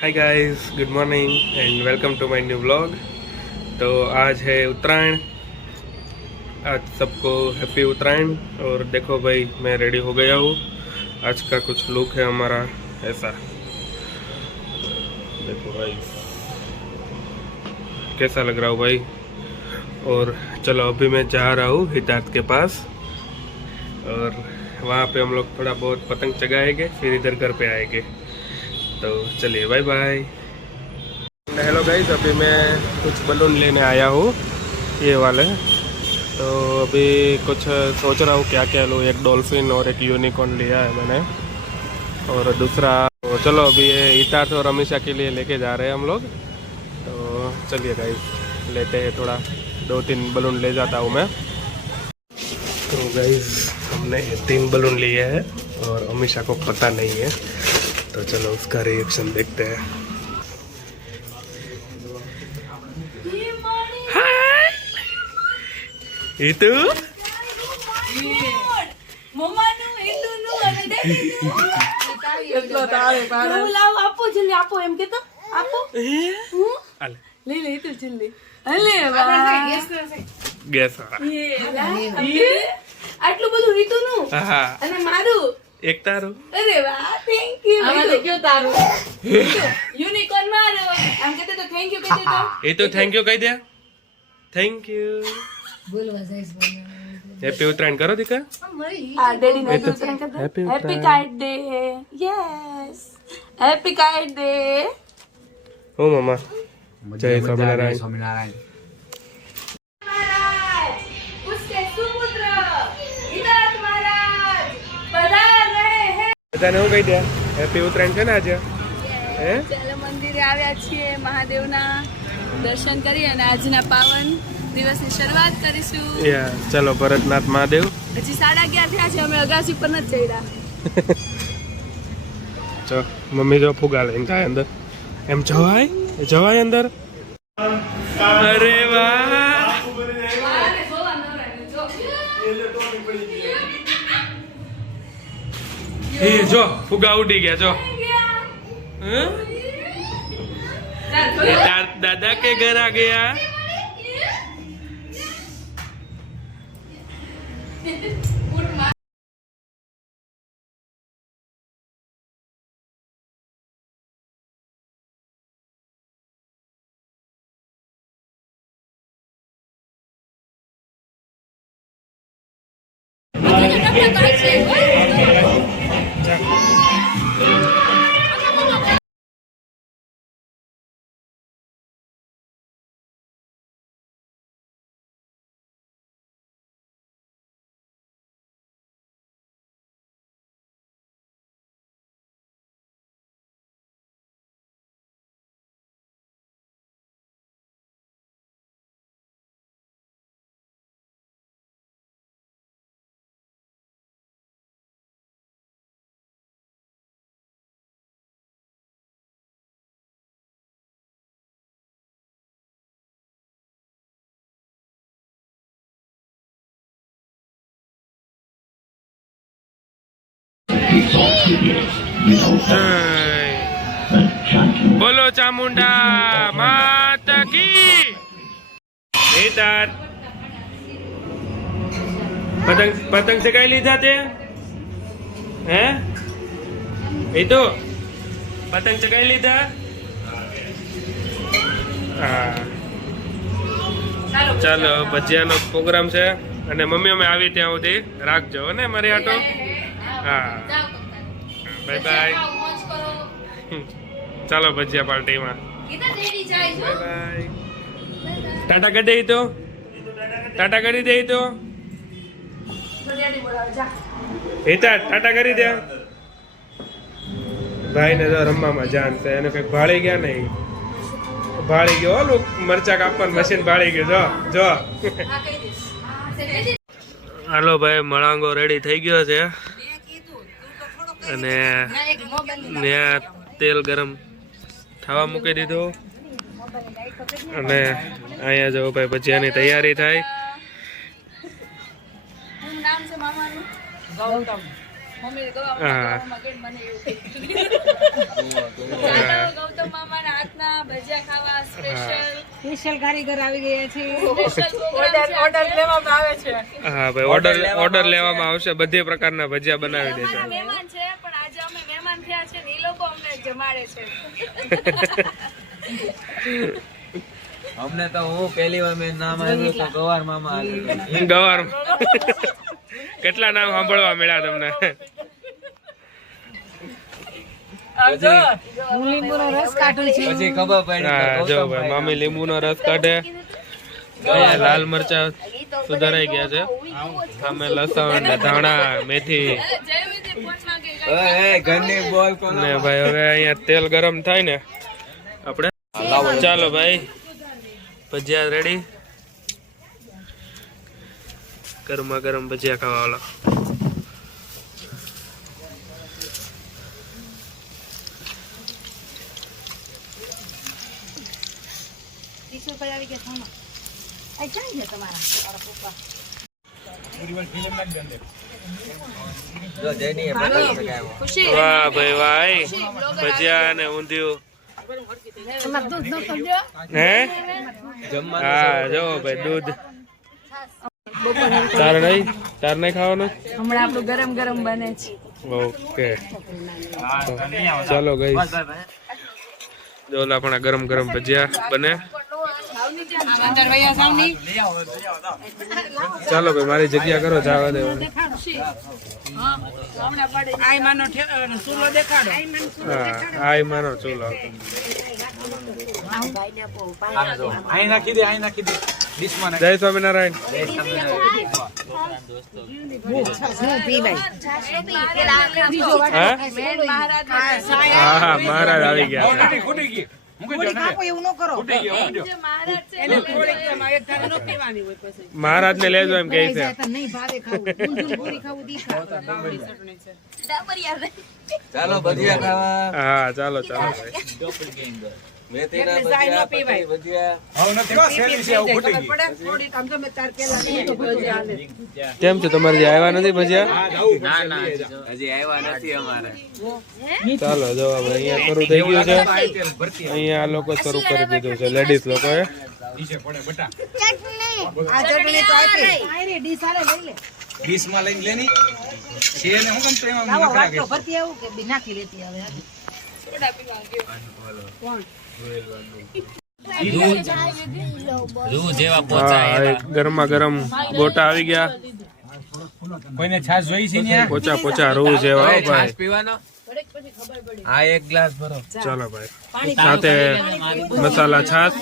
Hi guys, good morning and welcome to my new vlog. तो आज है उत्तरायण। आज सबको हैप्पी उत्तरायण। और देखो भाई, मैं रेडी हो गया हूँ। आज का कुछ लुक है हमारा ऐसा। देखो भाई कैसा लग रहा हूँ भाई। और चलो अभी मैं जा रहा हूँ हितार्थ के पास, और वहाँ पे हम लोग थोड़ा बहुत पतंग चगाएंगे, फिर इधर घर पे आएंगे। तो चलिए बाय बाय। हेलो गाइस, अभी मैं कुछ बलून लेने आया हूँ, ये वाले। तो अभी कुछ सोच रहा हूँ क्या क्या लूँ। एक डॉल्फिन और एक यूनिकॉर्न लिया है मैंने, और दूसरा तो चलो अभी ये हितार्थ और अमीषा के लिए लेके जा रहे हैं हम लोग। तो चलिए गाइस लेते हैं, थोड़ा 2-3 बलून ले जाता हूँ मैं। तो गाइस हमने 3 बलून लिए हैं और अमीषा को पता नहीं है, तो चलो उसका रिएक्शन देखते हैं। हाय इतु મમ્માનું હિન્દુનું અને ડેડીનું કેટલો તારે પાડે હું લાવ આપો જલ્દી આપો એમ કે તો આપો હું હાલે લઈ લે તું જલ્દી હલે આપણે ગેસ આટલું બધું હિતુનું હા અને મારું એક તારું। અરે વાહ થેન્ક યુ આમાં તો કયો તારું યુનિકોર્ન મારો આમ કહેતો તો થેન્ક યુ કહેતો તો એ તો થેન્ક યુ કહી દે। Thank you. બોલવા જઈશ હેપી ઉત્તરાયણ કરો દીકા। આ ડેડી ને ઉત્તરાયણ કરતા happy kite day yes happy kite day ઓ મમ્મા જય સ્વામિનારાયણ। સ્વામિનારાયણ। महाराज उसके सुपुत्र हितार्थ महाराज पधार रहे हैं। બધાને હું કહી દે હેપી ઉત્તરાયણ છે ને આજે? હે ચાલો મંદિરે આવ્યા છીએ, મહાદેવના દર્શન કરી અને આજના પાવન દિવસની શરૂઆત કરીશું। યા ચલો ભરતનાથ મહાદેવ। હજી 11:30 થયા છે, અમે અગાસી પર નથી ચડ્યા। ચો મમ્મી જો ફુગા લઈને જાય અંદર। એમ જવાય જવાય અંદર? અરે વાહ, એ જો ફુગા ઉડી ગયા જો। હં? दादा के घर आ गया। बोलो चामुंडा माता की। हितार्थ पतंग पतंग से कहीं ले जाते हैं? ये तो पतंग से कहीं लीधा? ચાલો ભજીયાનો પ્રોગ્રામ છે અને મમ્મી અમે આવી ત્યાં સુધી રાખજો ને મારી આટો। હા બાય બાય। ચાલો ભજીયા પાર્ટીમાં બાય બાય। ટાટા કરી દે તો, ટાટા કરી દે તો હિતાર્થ ટાટા કરી દે। ભાઈ ને તો રમવામાં જાન છે, એને કઈ ભાળી ગયા નહીં, ભાળી ગયો ઓલું મરચા કાપવાનું મશીન ભાળી ગયું જો જો। હાલો ભાઈ, મળાંગો રેડી થઈ ગયો છે અને ત્યાં તેલ ગરમ થવા મૂકી દીધું અને અહીંયા જો ભાઈ ભજીયાની તૈયારી થાય। નામ છે મામાનું ગૌતમ। મમ્મી ગૌતમ મને એવું ગૌતમ સ્પેશિયલ કારીગર આવી ગયા છે. ઓર્ડર લેવામાં આવે છે. હા ભાઈ, ઓર્ડર લેવામાં આવશે. બધી પ્રકારના ભજીયા બનાવી દેશે. મહેમાન છે પણ આજે અમે મહેમાન થયા છે ને એ લોકો અમને જમાડે છે. અમને તો હું પહેલી વાર મેં નામ આવ્યું તો ગવાર મામા આવ્યું. ગવાર કેટલા નામ સાંભળવા મળ્યા તમને? હું લીંબુનો રસ કાઢું છું. પછી ખબર પડી હા કે જો ભાઈ, મામી લીંબુનો રસ કાઢે. અહીંયા લાલ મરચા સુધારાઈ ગયા છે. સામે લસણ ને ધાણા મેથી ઘરની બોલ કોનો ને ભાઈ હવે અહીંયા તેલ ગરમ થાય ને આપણે ચાલો ભાઈ ભજીયા રેડી. ગરમા ગરમ ભજીયા ખાવા વાળા. જો જેની બનાવી શકાય. ખુશી વાહ ભાઈ વાહ, ભજીયા ને ઊંધિયું. હે હા જો ભાઈ દૂધ. તારે નહીં ખાવાનું? હમણાં આપણું ગરમ ગરમ બને છે. ઓકે ચાલો ગઈ. જો આપણા ગરમ ગરમ ભજીયા બને. ચાલો ભાઈ મારી જગ્યા કરો, જવા દે. હા આઈ માનો ચૂલો. અહીં નાખી દે ડીશમાં જય સ્વામિનારાયણ. હા હા મહારાજ આવી ગયા. મહારાજ ને લેજો એમ કે છે. ચાલો ભજીયા ખાવા. હા ચાલો ચાલો મેથીના ભજીયા, પતરી ભજીયા. કેમ છે તમારે જે આવ્યા નથી ભજીયા? હજી આવ્યા નથી અમારે. ચાલો જો હવે અહીંયા શરૂ થઈ ગયું છે. અહીંયા આ લોકો શરૂ કરી દીધું છે, લેડીઝ લોકોએ. ડીશમાં લઈને લેની છે ને હું કેમ તો એમાં નખરા કે હા ગરમા ગરમ ગોટા આવી ગયા. કોઈને છાશ જોઈ છે ને? પોચા પોચા રૂ જેવા હો ભાઈ. પીવાનો? આ એક ગ્લાસ ભરો. ચાલો ભાઈ સાથે મસાલા છાશ.